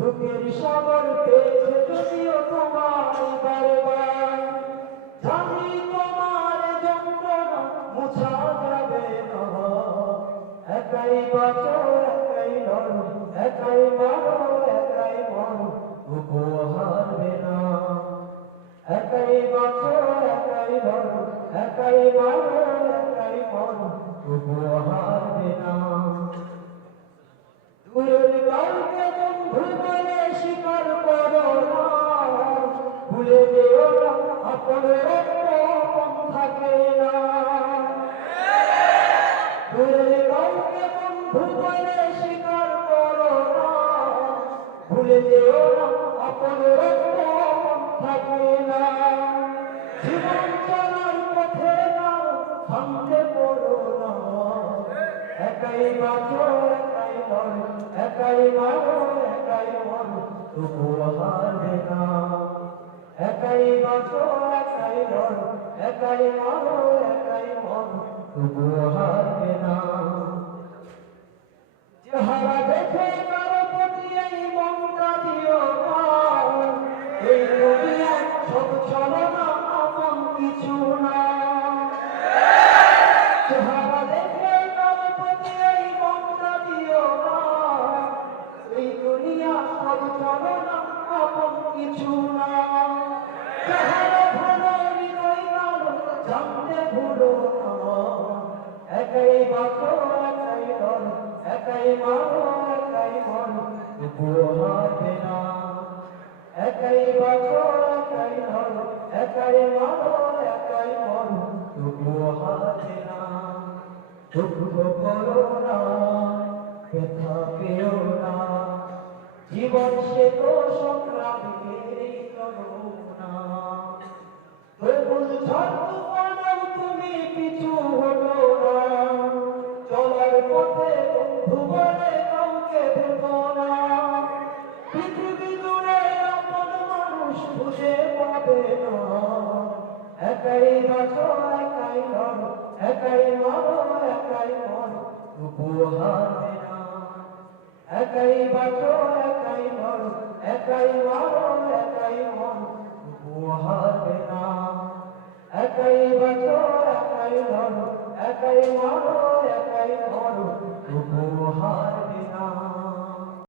দুঃখের সাগর পেয়েছে যদিও তোমার বারবার, জানি তোমার যন্ত্রণা মোছা যাবে না। একাই বাঁচো একাই লড়ো, একাই মারো একাই মরো, তবুও হারবে না। একাই বাঁচো একাই লড়ো, একাই মারো একাই মরো, তবুও হারবে না। দূরের কাউকে বন্ধু বলে স্বীকার করো না, ভুলে যেও না আপনের আপন থাকে না। দূরের কাউকে বন্ধু বলে স্বীকার করো না, ভুলে যেও না আপনের আপন থাকে না। জীবন চলার পথে না থামতে পড়ো না, একাই বাঁচো একাই লড়ো, একাই মারো একাই মরো, তবুও হারবে না। একাই বাঁচো একাই লড়ো, একাই মারো একাই মরো, তবুও হারবে না। চেহারা দেখে কারো প্রতি এই মনটা দিও না, এই দুনিয়ায় সব ছলনা আপন কিছু না। চেহারা দেখে কারো প্রতি এই মনটা দিও না, এই দুনিয়া সব ছলনা আপন কিছু না। চেহারা ভালো হৃদয় কারো জানতে ভুলো না, একাই বাঁচো একাই লড়ো, একাই মারো একাই মরো, তবুও হারবে না। একাই বাঁচো একাই লড়ো, একাই মারো একাই মরো, তবুও হারবে না। দুঃখ করো না, ব্যথা পেও না, জীবন সে তো সংগ্রামের করুণা। তবুল ঝড় তুফানেও তুমি পিছু হটো না, চলার পথে বন্ধু বলে কাউকে ভেবো না। পৃথিবী জুড়ে আপন মানুষ খুঁজে পাবে না, একাই বাঁচো একাই লড়ো, একাই মারো একাই মরো, তবুও হারবে না। একাই বাঁচো একাই লড়ো, একাই মারো একাই মরো, তবুও হারবে না। একাই বাঁচো একাই লড়ো, একাই মারো একাই মরো, তবুও হারবে না।